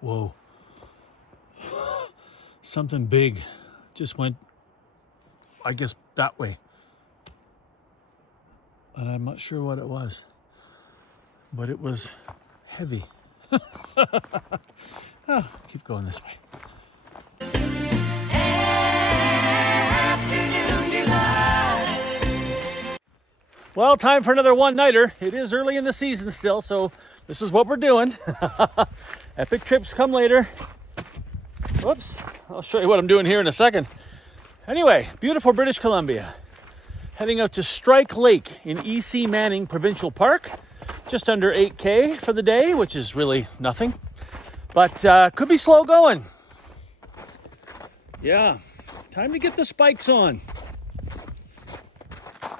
Whoa. Something big just went, I guess, that way. And I'm not sure what it was, but it was heavy. Keep going this way. Well, time for another one-nighter. It is early in the season still, so this is what we're doing. Epic trips come later. Whoops. I'll show you what I'm doing here in a second. Anyway, beautiful British Columbia. Heading out to Strike Lake in E.C. Manning Provincial Park. Just under 8K for the day, which is really nothing. But could be slow going. Yeah, time to get the spikes on.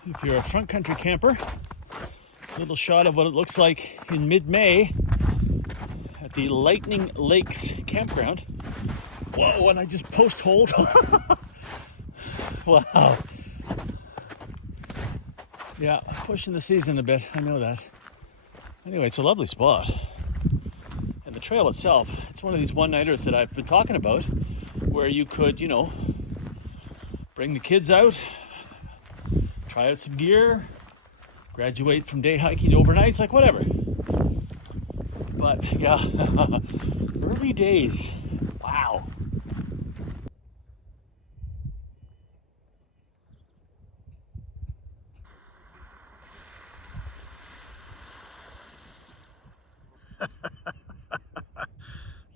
If you're a front country camper, a little shot of what it looks like in mid-May at the Lightning Lakes Campground. Whoa, and I just post-holed. Wow. Yeah, pushing the season a bit, I know that. Anyway, it's a lovely spot. And the trail itself, it's one of these one-nighters that I've been talking about, where you could, you know, bring the kids out, try out some gear, graduate from day hiking to overnights, like whatever. But yeah, early days. Wow.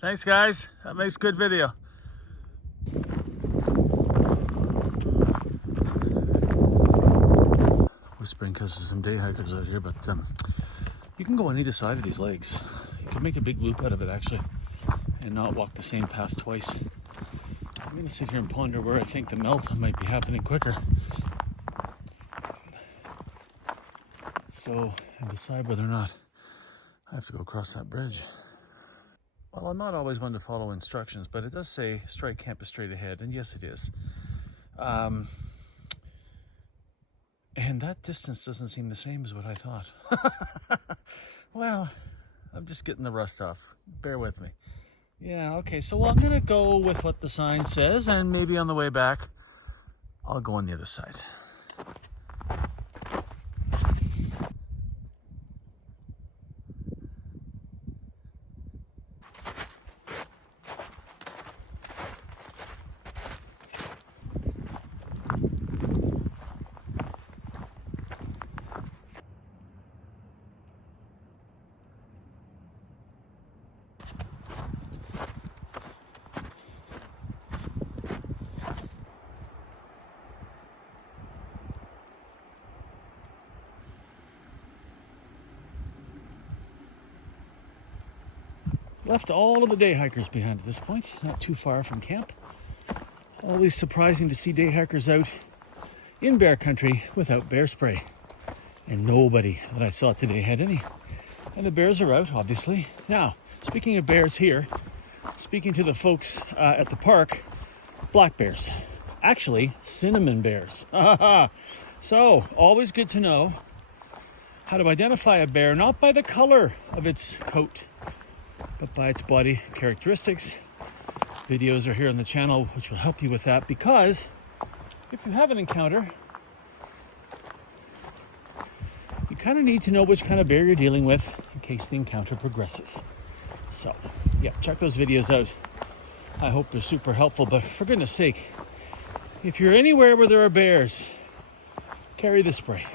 Thanks, guys. That makes good video. Whispering because there's some day hikers out here, but you can go on either side of these lakes. You can make a big loop out of it, actually, and not walk the same path twice. I'm going to sit here and ponder where I think the melt might be happening quicker. So, and decide whether or not I have to go across that bridge. Well, I'm not always one to follow instructions, but it does say Strike Camp is straight ahead, and yes, it is. And that distance doesn't seem the same as what I thought. Well, I'm just getting the rust off. Bear with me. Yeah, okay, so I'm going to go with what the sign says, and maybe on the way back, I'll go on the other side. Left all of the day hikers behind at this point, not too far from camp. Always surprising to see day hikers out in bear country without bear spray. And nobody that I saw today had any. And the bears are out, obviously. Now, speaking of bears here, speaking to the folks at the park, black bears. Actually, cinnamon bears. So, always good to know how to identify a bear, not by the color of its coat, but by its body characteristics. Videos are here on the channel which will help you with that, because if you have an encounter, you kind of need to know which kind of bear you're dealing with in case the encounter progresses. So, yeah, check those videos out. I hope they're super helpful, but for goodness sake, if you're anywhere where there are bears, carry the spray.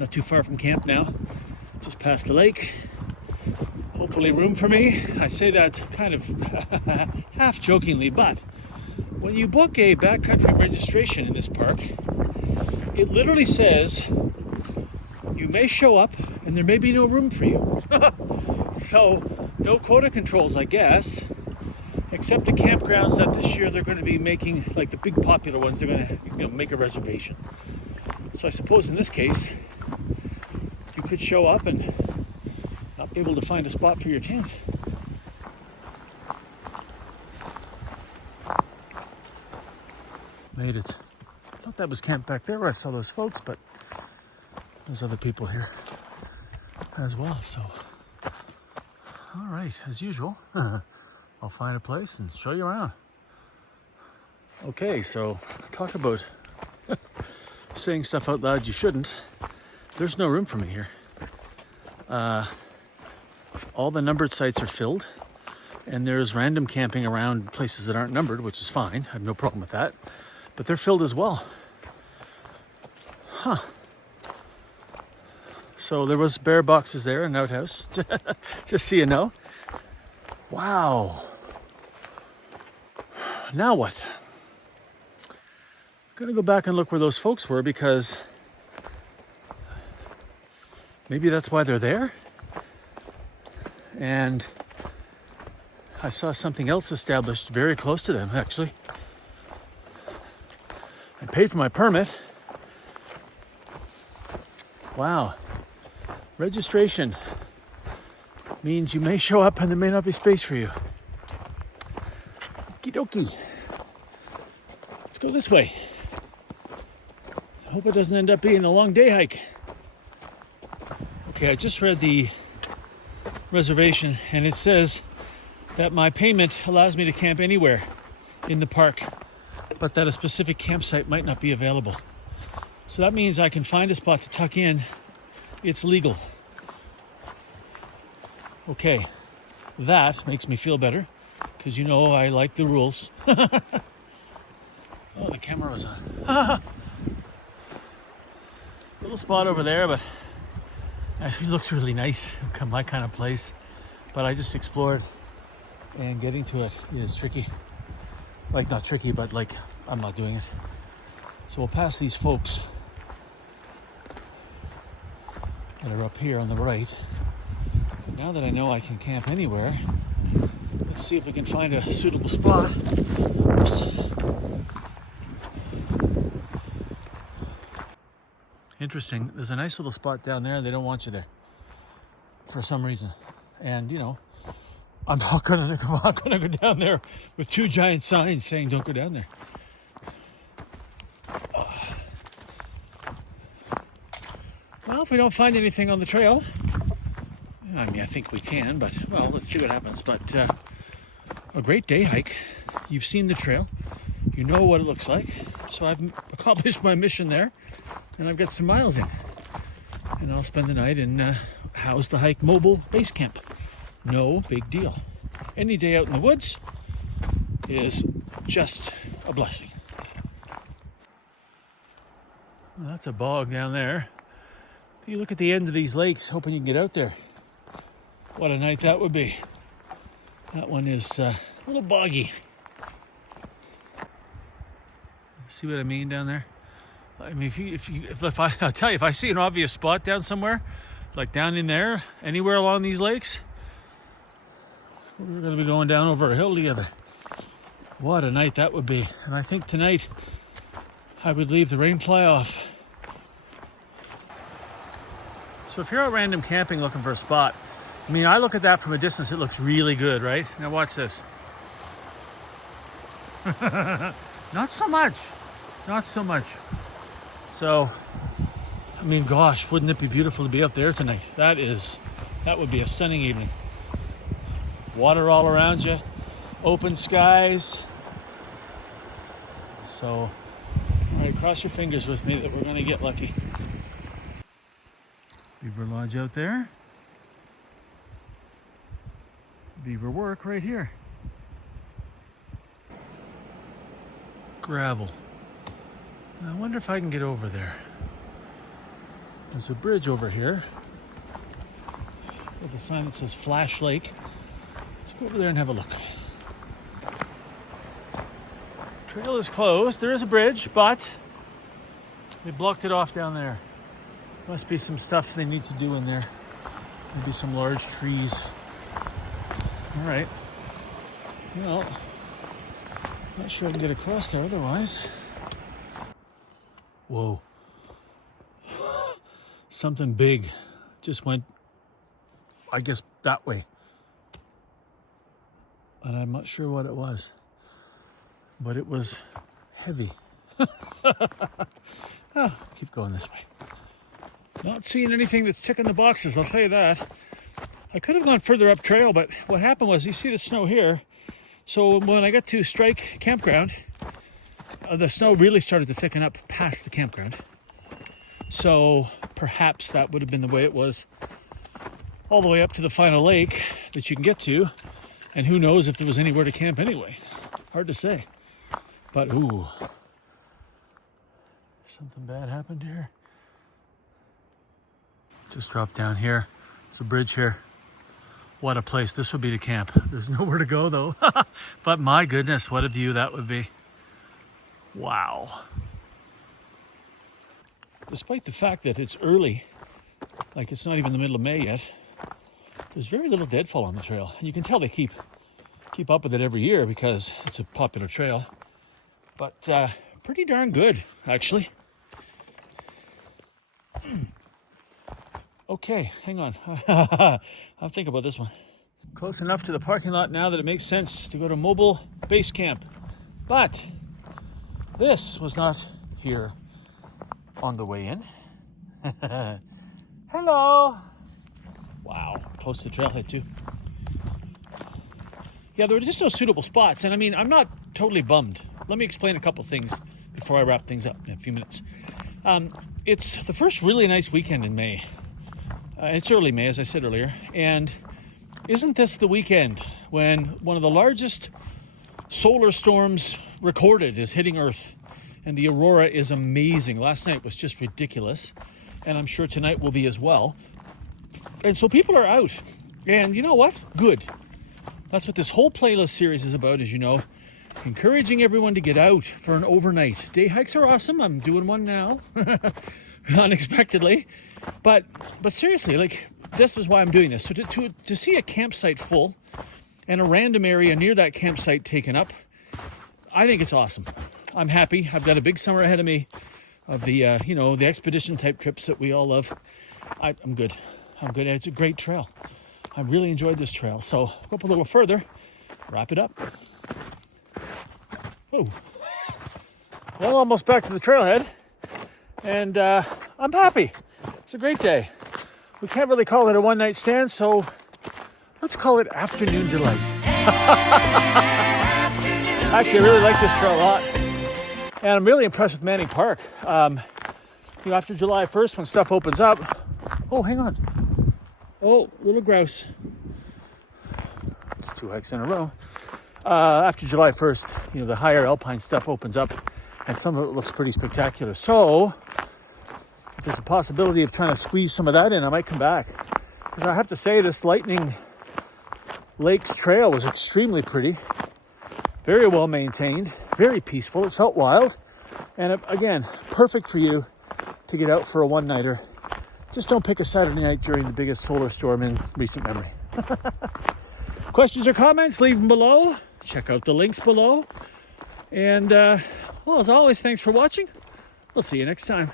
Not too far from camp now, just past the lake. Hopefully room for me. I say that kind of half jokingly, but when you book a backcountry registration in this park, it literally says you may show up and there may be no room for you. So no quota controls, I guess, except the campgrounds that this year they're going to be making, like the big popular ones, they're going to make a reservation. So I suppose in this case, you could show up and not be able to find a spot for your tent. Made it. I thought that was camp back there where I saw those folks, but there's other people here as well. So, all right, as usual, I'll find a place and show you around. Okay, so talk about saying stuff out loud you shouldn't. There's no room for me here. All the numbered sites are filled, and there's random camping around places that aren't numbered, which is fine. I have no problem with that. But they're filled as well. Huh. So there was bear boxes there, an outhouse. Just so you know. Wow. Now what? I'm gonna go back and look where those folks were, because maybe that's why they're there. And I saw something else established very close to them, actually. I paid for my permit. Wow. Registration means you may show up and there may not be space for you. Okie dokie. Let's go this way. I hope it doesn't end up being a long day hike. Okay, I just read the reservation, and it says that my payment allows me to camp anywhere in the park, but that a specific campsite might not be available. So that means I can find a spot to tuck in. It's legal. Okay, that makes me feel better, because you know I like the rules. Oh, the camera was on. Little spot over there, but actually looks really nice. My kind of place. But I just explored, and getting to it is tricky. Like, not tricky, but like, I'm not doing it. So we'll pass these folks that are up here on the right. But now that I know I can camp anywhere, let's see if we can find a suitable spot. Oops. Interesting. There's a nice little spot down there. They don't want you there for some reason. And, you know, I'm not gonna go down there with two giant signs saying don't go down there. Well, if we don't find anything on the trail, I mean, I think we can, but, well, let's see what happens. But a great day hike. You've seen the trail. You know what it looks like. So I've accomplished my mission there, and I've got some miles in. And I'll spend the night in How's the Hike Mobile Base Camp. No big deal. Any day out in the woods is just a blessing. Well, that's a bog down there. You look at the end of these lakes, hoping you can get out there. What a night that would be. That one is a little boggy. See what I mean down there? I mean, I'll tell you, if I see an obvious spot down somewhere, like down in there, anywhere along these lakes, we're going to be going down over a hill together. What a night that would be. And I think tonight I would leave the rain fly off. So if you're out random camping looking for a spot, I mean, I look at that from a distance, it looks really good, right? Now watch this. Not so much. Not so much. So, I mean, gosh, wouldn't it be beautiful to be up there tonight? That would be a stunning evening. Water all around you, open skies. So, all right, cross your fingers with me that we're going to get lucky. Beaver Lodge out there. Beaver Work right here. Gravel. I wonder if I can get over there. There's a bridge over here with a sign that says Flash Lake. Let's go over there and have a look. Trail is closed. There is a bridge, but they blocked it off down there. Must be some stuff they need to do in there. Maybe some large trees. All right. Well, not sure I can get across there otherwise. Whoa. Something big just went, I guess, that way. And I'm not sure what it was. But it was heavy. Oh, keep going this way. Not seeing anything that's ticking the boxes, I'll tell you that. I could have gone further up trail, but what happened was, you see the snow here. So when I got to Strike Campground, the snow really started to thicken up past the campground. So perhaps that would have been the way it was all the way up to the final lake that you can get to. And who knows if there was anywhere to camp anyway. Hard to say. But ooh, something bad happened here. Just dropped down here. There's a bridge here. What a place. This would be to camp. There's nowhere to go though. But my goodness, what a view that would be. Wow. Despite the fact that it's early, like it's not even the middle of May yet, there's very little deadfall on the trail. And you can tell they keep up with it every year because it's a popular trail. But pretty darn good, actually. Okay, hang on. I'll think about this one. Close enough to the parking lot now that it makes sense to go to mobile base camp. But this was not here on the way in. Hello. Wow, close to the trailhead too. Yeah, there were just no suitable spots. And I mean, I'm not totally bummed. Let me explain a couple things before I wrap things up in a few minutes. It's the first really nice weekend in May. It's early May, as I said earlier. And isn't this the weekend when one of the largest solar storms recorded is hitting Earth? And the aurora is amazing. Last night was just ridiculous. And I'm sure tonight will be as well. And so people are out. And you know what? Good. That's what this whole playlist series is about, as you know. Encouraging everyone to get out for an overnight. Day hikes are awesome. I'm doing one now. Unexpectedly. But seriously, like, this is why I'm doing this. So to see a campsite full and a random area near that campsite taken up, I think it's awesome. I'm happy. I've got a big summer ahead of me of the, the expedition type trips that we all love. I'm good. I'm good. It's a great trail. I really enjoyed this trail. So go up a little further, wrap it up. Oh, well, almost back to the trailhead. And I'm happy. It's a great day. We can't really call it a one-night stand, so let's call it afternoon delight. Actually, I really like this trail a lot. And I'm really impressed with Manning Park. After July 1st, when stuff opens up... Oh, hang on. Oh, little grouse. It's 2 hikes in a row. After July 1st, the higher alpine stuff opens up, and some of it looks pretty spectacular. So... if there's a possibility of trying to squeeze some of that in, I might come back. Because I have to say, this Lightning Lakes trail was extremely pretty. Very well maintained. Very peaceful. It felt wild. And again, perfect for you to get out for a one-nighter. Just don't pick a Saturday night during the biggest solar storm in recent memory. Questions or comments, leave them below. Check out the links below. And, as always, thanks for watching. We'll see you next time.